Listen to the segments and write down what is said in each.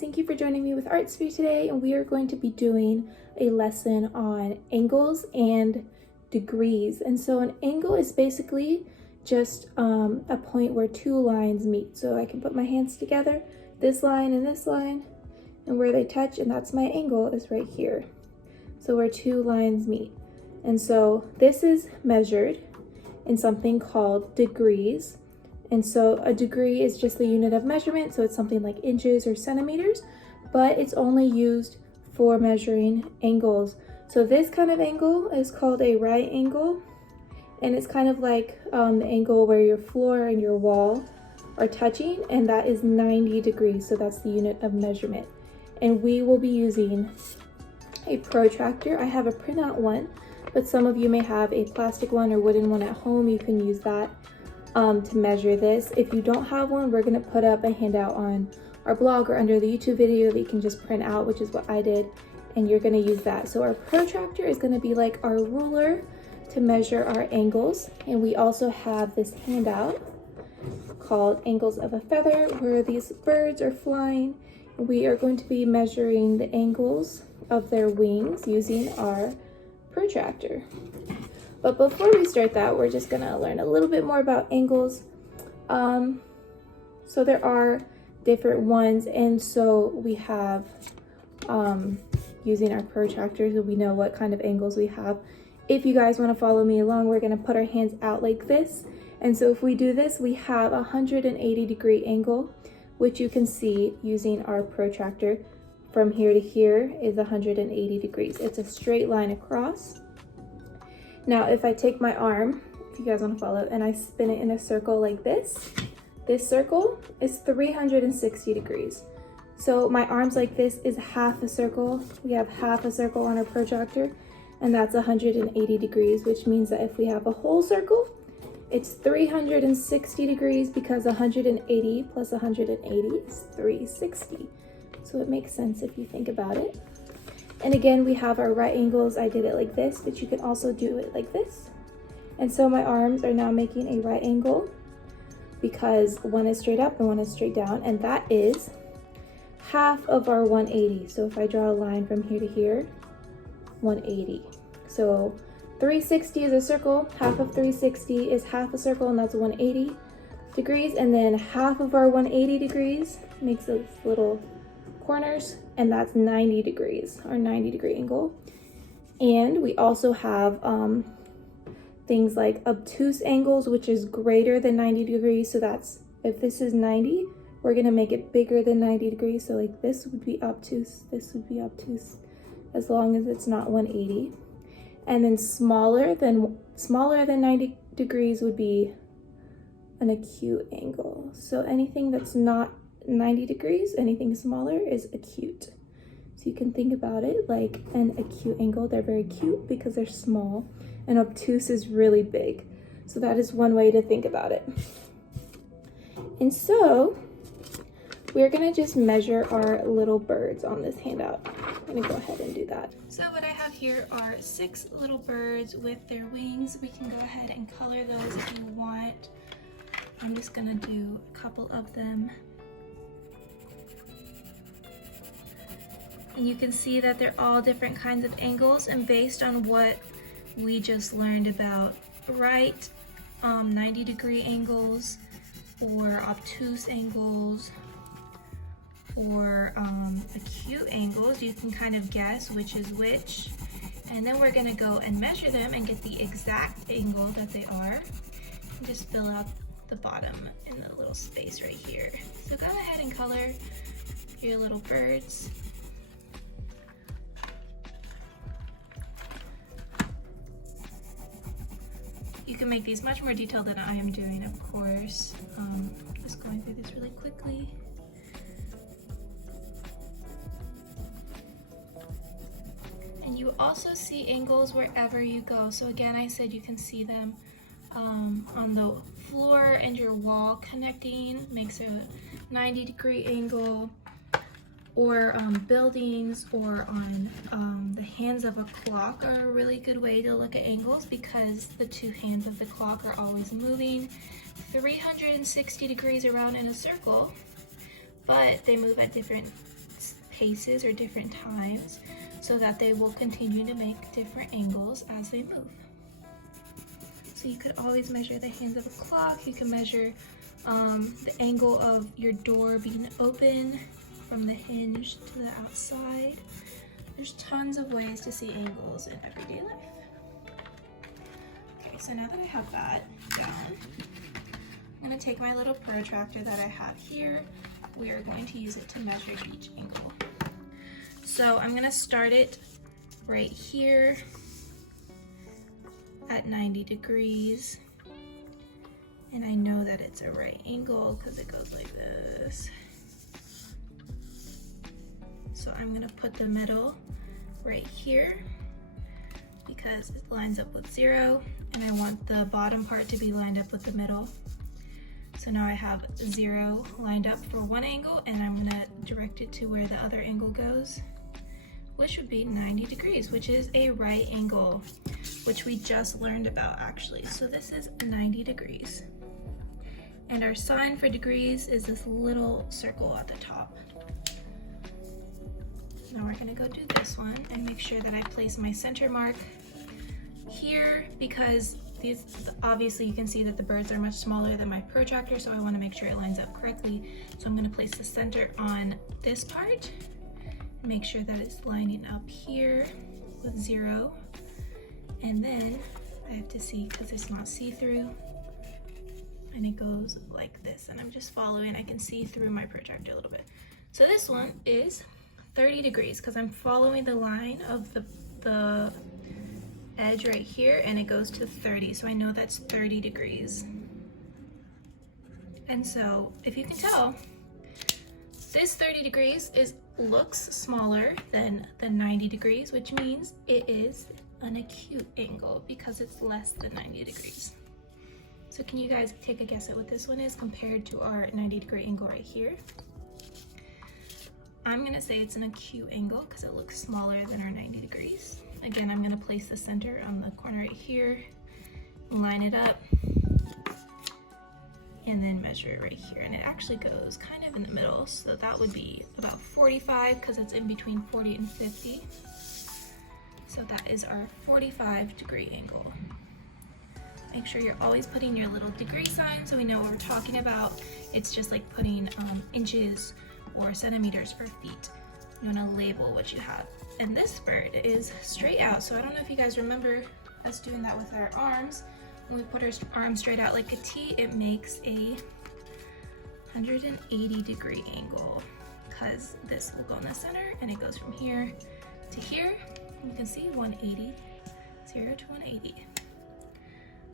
thank you for joining me with ArtSphere today, and we are going to be doing a lesson on angles and degrees. And so an angle is basically just a point where two lines meet. So I can put my hands together, this line, and where they touch, and that's my angle, is right here. So where two lines meet. And so this is measured in something called degrees. And so a degree is just the unit of measurement, so it's something like inches or centimeters, but it's only used for measuring angles. So this kind of angle is called a right angle, and it's kind of like the angle where your floor and your wall are touching, and that is 90 degrees, so that's the unit of measurement. And we will be using a protractor. I have a printout one, but some of you may have a plastic one or wooden one at home. You can use that to measure this. If you don't have one, we're gonna put up a handout on our blog or under the YouTube video that you can just print out, which is what I did, and you're gonna use that. So our protractor is gonna be like our ruler to measure our angles. And we also have this handout called Angles of a Feather, where these birds are flying. We are going to be measuring the angles of their wings using our protractor. But before we start that, we're just gonna learn a little bit more about angles. So there are different ones, and so we have, using our protractor, so we know what kind of angles we have. If you guys wanna follow me along, we're gonna put our hands out like this. And so if we do this, we have a 180 degree angle, which you can see using our protractor. From here to here is 180 degrees. It's a straight line across. Now, if I take my arm, if you guys want to follow, and I spin it in a circle like this circle is 360 degrees. So my arms like this is half a circle. We have half a circle on our protractor, and that's 180 degrees, which means that if we have a whole circle, it's 360 degrees, because 180 plus 180 is 360. So it makes sense if you think about it. And again, we have our right angles. I did it like this, but you can also do it like this. And so my arms are now making a right angle, because one is straight up and one is straight down, and that is half of our 180. So if I draw a line from here to here, 180. So 360 is a circle, half of 360 is half a circle, and that's 180 degrees. And then half of our 180 degrees makes those little corners, and that's 90 degrees, our 90 degree angle. And we also have things like obtuse angles, which is greater than 90 degrees. So that's, if this is 90, we're gonna make it bigger than 90 degrees. So like this would be obtuse, this would be obtuse, as long as it's not 180. And then smaller than 90 degrees would be an acute angle. So anything that's not 90 degrees, anything smaller is acute. So you can think about it like an acute angle. They're very cute because they're small, and obtuse is really big. So that is one way to think about it. And so we're gonna just measure our little birds on this handout. I'm gonna go ahead and do that. So what I have here are 6 little birds with their wings. We can go ahead and color those if you want. I'm just gonna do a couple of them. And you can see that they're all different kinds of angles, and based on what we just learned about right 90 degree angles, or obtuse angles, or acute angles, you can kind of guess which is which. And then we're gonna go and measure them and get the exact angle that they are, and just fill out the bottom in the little space right here. So go ahead and color your little birds. You can make these much more detailed than I am doing, of course. Just going through this really quickly. And you also see angles wherever you go. So again, I said you can see them on the floor and your wall connecting, makes a 90 degree angle, or buildings, or on the hands of a clock are a really good way to look at angles, because the two hands of the clock are always moving 360 degrees around in a circle, but they move at different paces or different times so that they will continue to make different angles as they move. So you could always measure the hands of a clock. You can measure the angle of your door being open from the hinge to the outside. There's tons of ways to see angles in everyday life. Okay, so now that I have that down, I'm going to take my little protractor that I have here. We are going to use it to measure each angle. So I'm going to start it right here at 90 degrees. And I know that it's a right angle because it goes like this. So I'm going to put the middle right here because it lines up with 0, and I want the bottom part to be lined up with the middle. So now I have 0 lined up for one angle, and I'm going to direct it to where the other angle goes, which would be 90 degrees, which is a right angle, which we just learned about actually. So this is 90 degrees. And our sign for degrees is this little circle at the top. Now we're gonna go do this one and make sure that I place my center mark here, because these, obviously you can see that the birds are much smaller than my protractor, so I wanna make sure it lines up correctly. So I'm gonna place the center on this part, make sure that it's lining up here with 0. And then I have to see, because it's not see-through, and it goes like this, and I'm just following. I can see through my protractor a little bit. So this one is 30 degrees because I'm following the line of the edge right here, and it goes to 30, so I know that's 30 degrees. And so if you can tell, this 30 degrees looks smaller than the 90 degrees, which means it is an acute angle because it's less than 90 degrees. So can you guys take a guess at what this one is compared to our 90-degree angle right here? I'm gonna say it's an acute angle because it looks smaller than our 90 degrees. Again, I'm gonna place the center on the corner right here, line it up, and then measure it right here. And it actually goes kind of in the middle, so that would be about 45 because it's in between 40 and 50. So that is our 45-degree angle. Make sure you're always putting your little degree sign so we know what we're talking about. It's just like putting inches or centimeters for feet. You want to label what you have. And this bird is straight out, so I don't know if you guys remember us doing that with our arms. When we put our arms straight out like a T, it makes a 180-degree angle because this will go in the center and it goes from here to here. You can see 180, 0 to 180.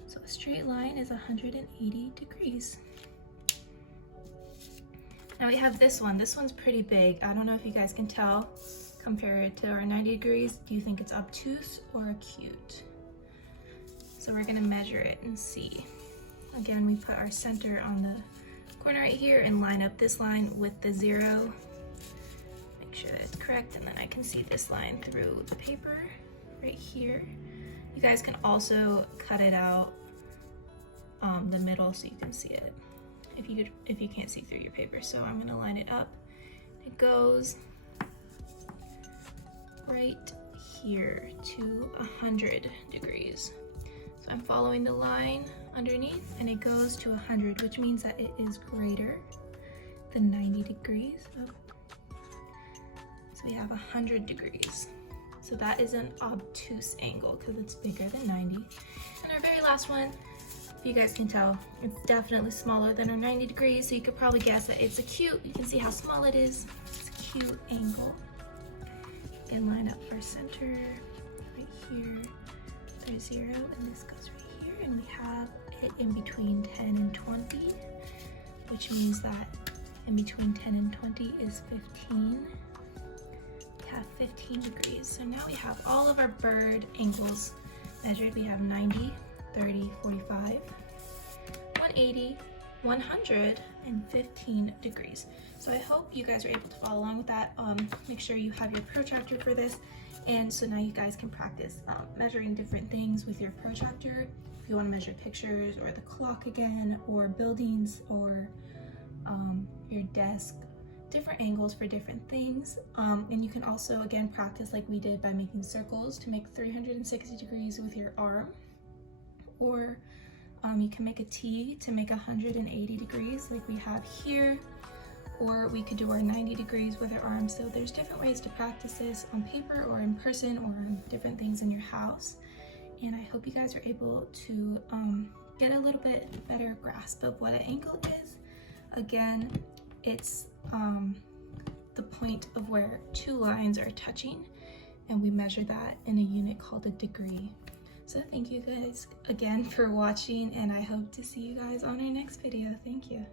So a straight line is 180 degrees. Now we have this one. This one's pretty big. I don't know if you guys can tell. Compare it to our 90 degrees. Do you think it's obtuse or acute? So we're gonna measure it and see. Again, we put our center on the corner right here and line up this line with the 0. Make sure that it's correct, and then I can see this line through the paper right here. You guys can also cut it out the middle so you can see it if you can't see through your paper. So I'm going to line it up. It goes right here to 100 degrees. So I'm following the line underneath, and it goes to 100, which means that it is greater than 90 degrees. So we have 100 degrees. So that is an obtuse angle because it's bigger than 90. And our very last one, if you guys can tell, it's definitely smaller than our 90 degrees, so you could probably guess that it's acute. You can see how small it is. It's acute angle. Again, line up our center right here. There's 0, and this goes right here, and we have it in between 10 and 20, which means that in between 10 and 20 is 15. Have 15 degrees. So now we have all of our bird angles measured. We have 90, 30, 45, 180, 100, and 15 degrees. So I hope you guys are able to follow along with that. Make sure you have your protractor for this. And so now you guys can practice measuring different things with your protractor. If you want to measure pictures or the clock again, or buildings, or your desk, different angles for different things. And you can also, again, practice like we did by making circles to make 360 degrees with your arm, or you can make a T to make 180 degrees like we have here, or we could do our 90 degrees with our arms. So there's different ways to practice this on paper or in person or on different things in your house. And I hope you guys are able to get a little bit better grasp of what an angle is. Again, it's the point of where two lines are touching, and we measure that in a unit called a degree. So thank you guys again for watching, and I hope to see you guys on our next video. Thank you.